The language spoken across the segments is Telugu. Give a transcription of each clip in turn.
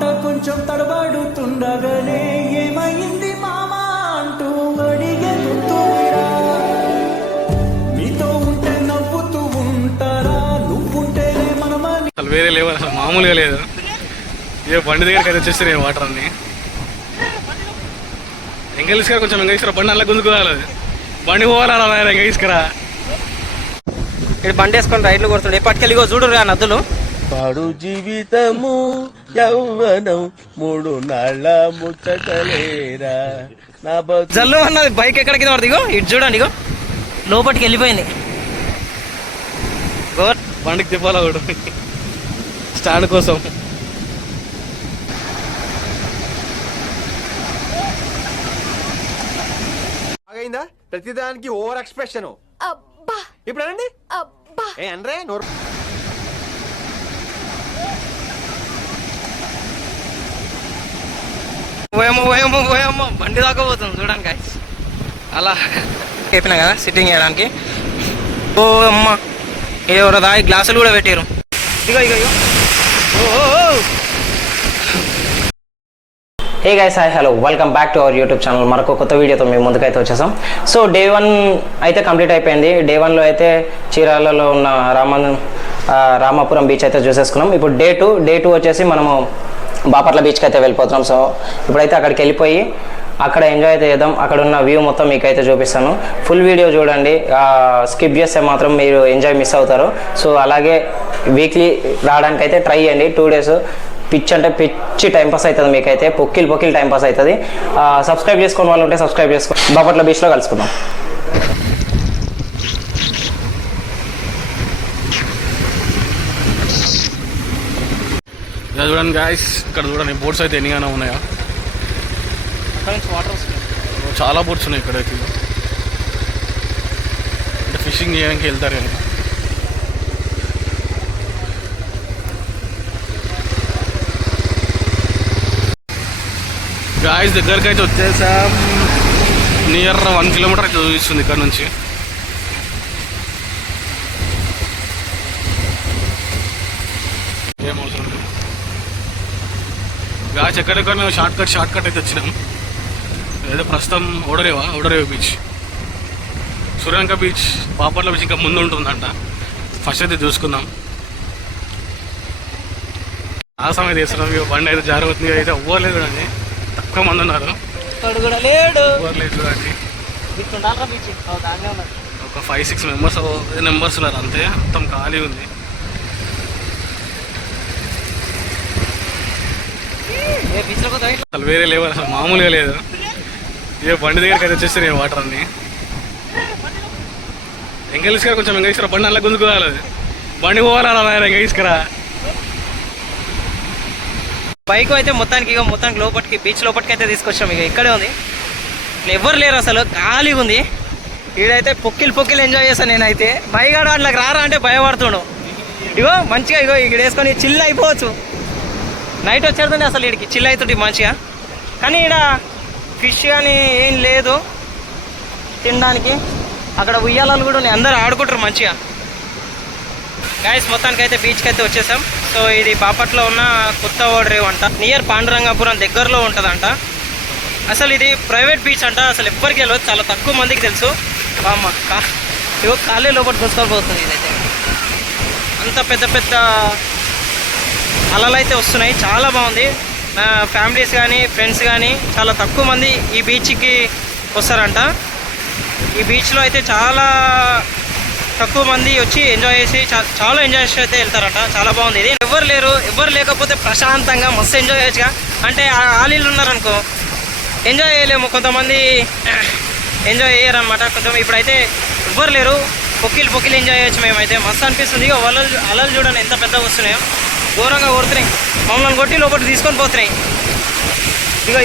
మాట కొంచెం తడబడుతుండగానే ఏమైంది మామా అంటూ అడిగే గుర్తురా. నీతో ఉంటే నవ్వుతూ ఉంటారా, నువ్వుంటేనే మనమని. అసలు వేరే లేవు, అసలు మామూలుగా లేదు. ఏ బండి దగ్గరికి అయితే వచ్చేస్తున్నాయి వాటర్ అన్ని. ఎంగలిస్కరా కొంచెం ఎంగలిస్కరా, బండి అలా గుంజుకోవాలి. బండి పోవాలన్నా ఎంగలిస్కరా. ఇక్కడ బండి వేసుకొని రైడ్లు కొడుతుండే ఎప్పటికెళ్ళిగో చూడరు ఆ నదులు. పాడు జీవితము యౌవనం 3 నాళ్ళ ముచ్చటలేరా నా జల్లు అన్నది బైక్ ఎక్కడికి పడుతుంది. ఇగో ఇటు చూడండి, ఇగో లోపలికి వెళ్ళిపోయింది. బండికి తిప్పాలా కూడా స్టాండ్ కోసం. అయిందా ప్రతిదానికి ఓవర్ ఎక్స్ప్రెషన్. ఇప్పుడు అనండి ఏ అనరే నోరు. పోయేమో బండి దాకా పోతుంది చూడండి గాయ్స్. అలా చెప్పినా కదా సిట్టింగ్ చేయడానికి. ఓ అమ్మ ఎవరో దాయి గ్లాసులు కూడా పెట్టారు. ఇగో ఇగో ఇగో. Hey guys, hi, hello, welcome back to our YouTube channel. మరొక కొత్త వీడియోతో మేము ముందుకైతే వచ్చేసాం. సో డే 1 అయితే కంప్లీట్ అయిపోయింది. డే 1లో అయితే చీరాలలో ఉన్న రామాపురం బీచ్ అయితే చూసేసుకున్నాం. ఇప్పుడు డే టూ వచ్చేసి మనము బాపట్ల బీచ్కి అయితే వెళ్ళిపోతున్నాం. సో ఇప్పుడైతే అక్కడికి వెళ్ళిపోయి అక్కడ ఎంజాయ్ అయితే చేద్దాం. అక్కడ ఉన్న వ్యూ మొత్తం మీకైతే చూపిస్తాను. ఫుల్ వీడియో చూడండి, స్కిప్ చేస్తే మాత్రం మీరు ఎంజాయ్ మిస్ అవుతారు. సో అలాగే వీక్లీ రావడానికి అయితే ట్రై చేయండి. 2 days పిచ్ అంటే పిచ్చి టైంపాస్ అవుతుంది మీకైతే, పొక్కిల్ టైంపాస్ అవుతుంది. సబ్స్క్రైబ్ చేసుకుని వాళ్ళు ఉంటే సబ్స్క్రైబ్ చేసుకోండి. బాపట్ల బీచ్లో కలుసుకుందాం. చూడండి గాయస్, ఇక్కడ చూడండి బోట్స్ అయితే ఎన్నిగానే ఉన్నాయా. అక్కడ నుంచి వాటర్ వస్తుంది, చాలా బోట్స్ ఉన్నాయి ఇక్కడైతే. అంటే ఫిషింగ్ చేయడానికి వెళ్తారు కానీ. గాయస్ దగ్గరికి అయితే వచ్చేసాం. నియర్ 1 kilometer అయితే చూపిస్తుంది ఇక్కడ నుంచి. ఏం అవసరం లేదు గాయస్. ఎక్కడెక్కడ మేము షార్ట్ కట్ అయితే వచ్చినాం. ఏదో ప్రస్తుతం ఓడరేవు బీచ్, సూర్యాంక బీచ్, బాపట్ల బీచ్ ఇంకా ముందు ఉంటుందంట. ఫస్ట్ అయితే చూసుకుందాం. ఆ సమయం చేస్తున్నాం. ఇక బండి అయితే జారుతుంది. అయితే అవ్వలేదు కానీ తక్కువ మంది ఉన్నారు. అవ్వలేదు చూడండి. ఒక 5-6 మెంబర్స్ ఉన్నారు అంతే. మొత్తం ఖాళీ ఉంది. అసలు వేరే లేవు, అసలు మామూలుగా లేదు. ఏ బండి దగ్గరికి అయితే వచ్చేస్తున్నాయి వాటర్ అన్ని. ఎంగలిస్కరా కొంచెం ఎంగలిస్కరా, బండి అలా గుంజుకోవాలి. బండి పోవాలన్నా ఎంగలిస్కరా. బైక్ అయితే మొత్తానికి లోపలికి బీచ్ లోపలికి అయితే తీసుకొచ్చాం. ఇక ఇక్కడే ఉంది, ఎవరు లేరు, అసలు ఖాళీగా ఉంది. ఈడైతే పొక్కిల్ ఎంజాయ్ చేస్తాను నేనైతే. బైగాడు అట్లా రారా అంటే భయపడుతుండు. ఇగో మంచిగా ఇగో ఇక్కడ వేసుకొని చిల్ అయిపోవచ్చు. నైట్ వచ్చేస్తుండే అసలు వీడికి చిల్ అవుతుంది మంచిగా. కానీ ఇక్కడ ఫిష్ కానీ ఏం లేదు తినడానికి. అక్కడ ఉయ్యాలలు కూడా ఉన్నాయి, అందరూ ఆడుకుంటారు మంచిగా. గాయస్ మొత్తానికి అయితే బీచ్కి అయితే వచ్చేసాం. సో ఇది బాపట్లో ఉన్న కొత్త ఓడరేవు అంట, నియర్ పాండురంగాపురం దగ్గరలో ఉంటుందంట. అసలు ఇది ప్రైవేట్ బీచ్ అంట, అసలు ఎవ్వరికి వెళ్ళదు, చాలా తక్కువ మందికి తెలుసు. అమ్మ ఇగో కాలే లోపల గుంజుకొని పోతుంది. ఇదైతే అంత పెద్ద అలలు అయితే వస్తున్నాయి, చాలా బాగుంది. ఫ్యామిలీస్ కానీ ఫ్రెండ్స్ కానీ చాలా తక్కువ మంది ఈ బీచ్కి వస్తారంట. ఈ బీచ్లో అయితే చాలా తక్కువ మంది వచ్చి ఎంజాయ్ చేసి చాలా ఎంజాయ్ చేసి అయితే వెళ్తారట. చాలా బాగుంది ఇది. ఎవరు లేకపోతే ప్రశాంతంగా మస్తు ఎంజాయ్ చేయొచ్చుగా. అంటే ఆలీలు ఉన్నారనుకో ఎంజాయ్ చేయలేము, కొంతమంది ఎంజాయ్ చేయరనమాట. కొంచెం ఇప్పుడైతే ఎవ్వరు లేరు, పొక్కిలు ఎంజాయ్ చేయొచ్చు. మేమైతే మస్తు అనిపిస్తుంది. ఇక అలలు చూడండి ఎంత పెద్దగా వస్తున్నాయో, ఘోరంగా కొడుతున్నాయి. మమ్మల్ని కొట్టి లోపల తీసుకొని పోతున్నాయి. ఇగో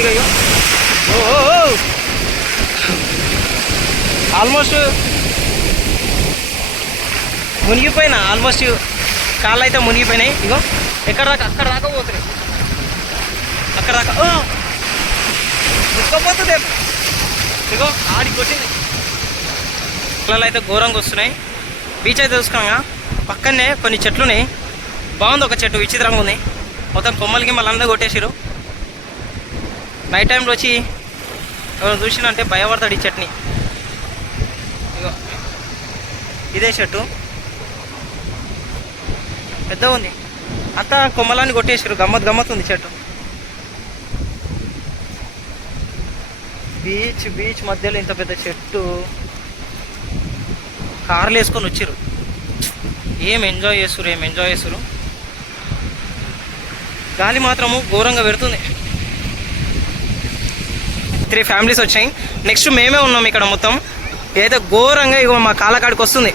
ఆల్మోస్ట్ మునిగిపోయినా, ఆల్మోస్ట్ కాళ్ళు అయితే మునిగిపోయినాయి. ఇగో అక్కడ దాకా పోతున్నాయి. అక్కడ దాకా ఉక్కపోతుంది. ఇగో ఆడికి కొట్టింది. పిల్లలు అయితే ఘోరంగా వస్తున్నాయి. బీచ్ అయితే చూసుకున్నాగా పక్కనే కొన్ని చెట్లున్నాయి. బాగుంది, ఒక చెట్టు విచిత్రంగా ఉంది. మొత్తం కొమ్మలకి మళ్ళీ అందరూ కొట్టేసారు. నైట్ టైంలో వచ్చి ఎవరు చూసినంటే భయపడతాడు ఈ చట్నీ. ఇగో ఇదే చెట్టు పెద్దగా ఉంది, అంతా కొమ్మలాన్ని కొట్టేసారు. గమ్మత్ ఉంది చెట్టు. బీచ్ మధ్యలో ఇంత పెద్ద చెట్టు, కార్లు వేసుకొని వచ్చారు. ఏం ఎంజాయ్ చేస్తారు. గాలి మాత్రము ఘోరంగా పెడుతుంది. 3 ఫ్యామిలీస్ వచ్చాయి. నెక్స్ట్ మేమే ఉన్నాం ఇక్కడ. మొత్తం ఏదైతే ఘోరంగా ఇగో మా కాళ్ళకాడికి వస్తుంది.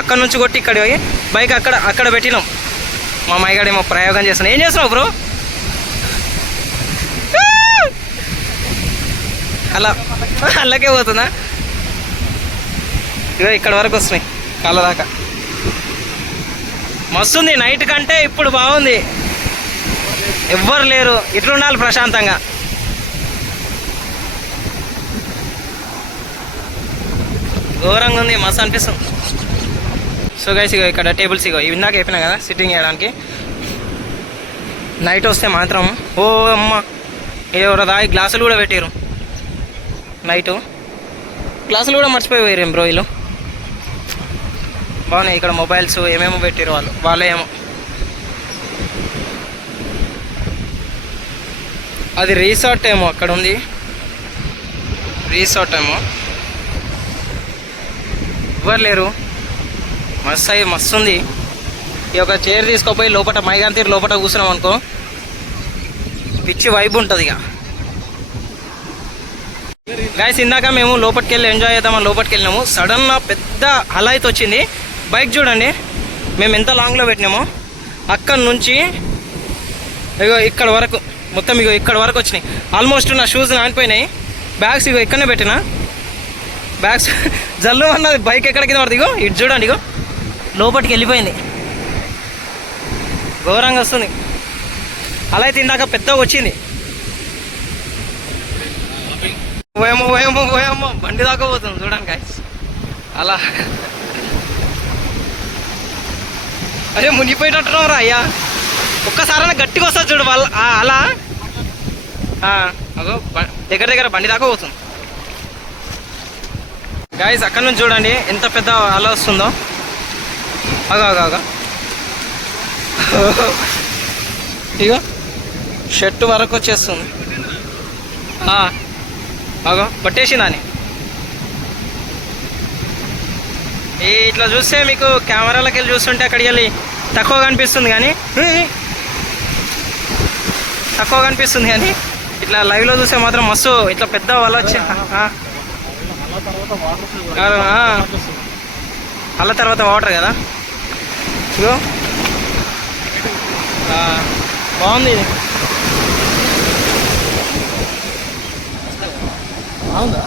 అక్కడ నుంచి కొట్టి ఇక్కడ పోయి బైక్ అక్కడ పెట్టినాం. మా మైగాడేమో ప్రయోగం చేస్తున్నాం. ఏం చేస్తున్నావు బ్రో? అల్లకే పోతుందా? ఇగో ఇక్కడ వరకు వస్తున్నాయి కాళ్ళ దాకా. మస్తుంది. నైట్ కంటే ఇప్పుడు బాగుంది. ఎవ్వరు లేరు, ఇట్లుండాలి ప్రశాంతంగా. ఘోరంగా ఉంది, మస్తు అనిపిస్తుంది. సో గైస్ ఇగో ఇక్కడ టేబుల్స్ ఇగో ఇందాక చెప్పినా కదా సిట్టింగ్ చేయడానికి. నైట్ వస్తే మాత్రం ఓ అమ్మ ఎవరో దాగి గ్లాసులు కూడా పెట్టారు. నైటు గ్లాసులు కూడా మర్చిపోయి బ్రో వీళ్ళు. బాగున్నాయి ఇక్కడ మొబైల్స్ ఏమేమో పెట్టారు వాళ్ళే ఏమో. అది రిసార్ట్ ఏమో అక్కడ ఉంది, రిసార్ట్ ఏమో. ఎవ్వరు లేరు, మస్తు ఉంది. ఈ ఒక చైర్ తీసుకోపోయి లోపల మైగాంతీరు లోపల కూర్చున్నాం అనుకో, పిచ్చి వైబ్ ఉంటుంది. ఇక గైస్ ఇందాక మేము లోపలికి వెళ్ళి ఎంజాయ్ చేద్దామని లోపలికి వెళ్ళినాము. సడన్గా పెద్ద అల అయితే వచ్చింది. బైక్ చూడండి మేము ఎంత లాంగ్లో పెట్టినామో, అక్కడ నుంచి ఇగో ఇక్కడ వరకు మొత్తం ఇగో ఇక్కడ వరకు వచ్చినాయి. ఆల్మోస్ట్ నా షూస్ నానిపోయినాయి. బ్యాగ్స్ ఇగో ఇక్కడనే పెట్టినా, బ్యాగ్స్ జల్లు అన్నది బైక్ ఎక్కడికి పడుతుంది. ఇగో ఇటు చూడండి, ఇగో లోపలికి వెళ్ళిపోయింది. ఘోరంగా వస్తుంది. అలా అయితే ఇందాక పెద్దగా వచ్చింది. ఓయమ్మో బండి దాకా పోతుంది చూడండి గాయస్. అలా అరే మునిగిపోయేటట్టున్నారా అయ్యా. ఒక్కసారైనా గట్టిగా వస్తుంది చూడు వాళ్ళ అలా. అగో దగ్గర బండి దాకా పోతుంది గాయస్. అక్కడ నుంచి చూడండి ఎంత పెద్ద అలా వస్తుందో. అగో ఇగో షర్టు వరకు వచ్చేస్తుంది. అగో పట్టేసిందని. ఇట్లా చూస్తే మీకు కెమెరాలకి వెళ్ళి చూస్తుంటే అక్కడికి వెళ్ళి తక్కువ కనిపిస్తుంది కానీ ఇట్లా లైవ్లో చూస్తే మాత్రం మస్తు ఇట్లా పెద్ద వల వచ్చి అల్ల తర్వాత వాటర్ కదా. ఇగో బాగుంది ఇది. అవునా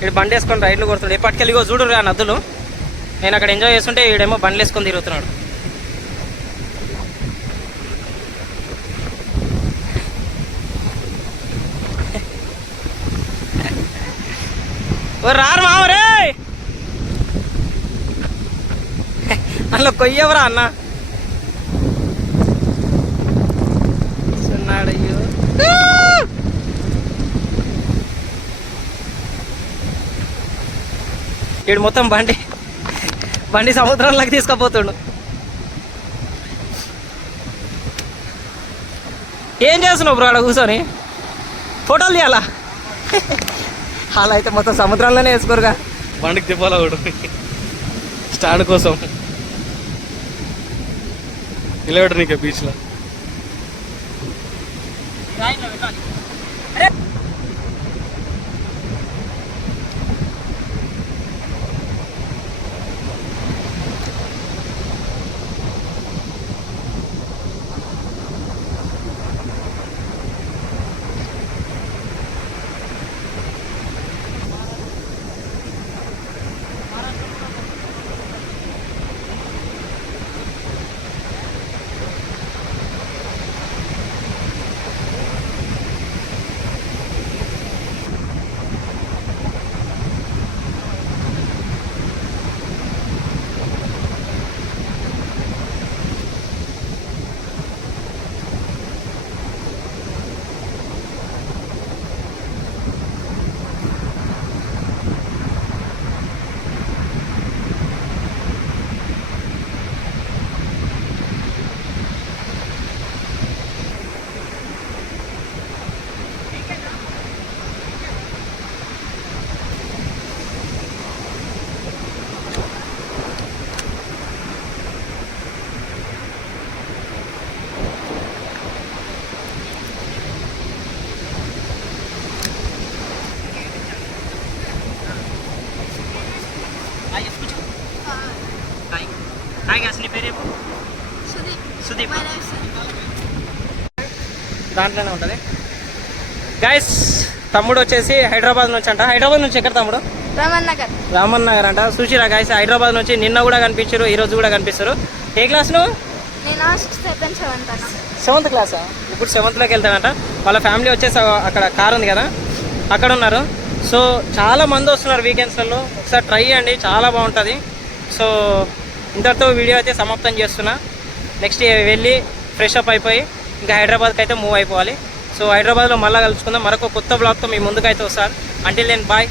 ఇక్కడ బండి వేసుకొని రైడ్లు కొడుతున్నాడు. ఎప్పటికెళ్ళి చూడు ఆ నదులు. నేను అక్కడ ఎంజాయ్ చేస్తుంటే ఈడేమో బండ్లు వేసుకొని తిరుగుతున్నాడు. ఓ రారు మామరే అందులో కొయ్యవరా అన్న చిన్నాడయ్యో. ఈడు మొత్తం బండి సముద్రంలోకి తీసుకుపోతుండు. ఏం చేస్తున్నావు బ్రో అక్కడ కూర్చొని? ఫోటోలు తీయాలా? అలా అయితే మొత్తం సముద్రంలోనే వేసుకోరుగా. బండికి తిప్పాలా కూడా స్టాండ్ కోసం నిలబెట్టు నీకే బీచ్లో. సుదీప్ దాంట్లోనే ఉంటుంది. గైస్ తమ్ముడు వచ్చేసి హైదరాబాద్ నుంచి అంట. హైదరాబాద్ నుంచి ఎక్కడ తమ్ముడు? రామన్ నగర్ అంట. చూసిరా గైస్ హైదరాబాద్ నుంచి నిన్న కూడా కనిపించారు, ఈ రోజు కూడా కనిపిస్తారు. ఏ క్లాస్ నువ్వు? 7th క్లాసా? ఇప్పుడు 7th వెళ్తాడంట. వాళ్ళ ఫ్యామిలీ వచ్చేసి అక్కడ కార్ ఉంది కదా అక్కడ ఉన్నారు. సో చాలా మంది వస్తున్నారు వీకెండ్స్లలో. ఒకసారి ట్రై చేయండి, చాలా బాగుంటుంది. సో ఇంతటితో వీడియో అయితే సమాప్తం చేస్తున్నా. నెక్స్ట్ వెళ్ళి ఫ్రెష్ అప్ అయిపోయి ఇంకా హైదరాబాద్కి అయితే మూవ్ అయిపోవాలి. సో హైదరాబాద్లో మళ్ళీ కలుసుకుందాం. మరొక కొత్త బ్లాగ్తో మీ ముందుకైతే వస్తారు. Until then bye.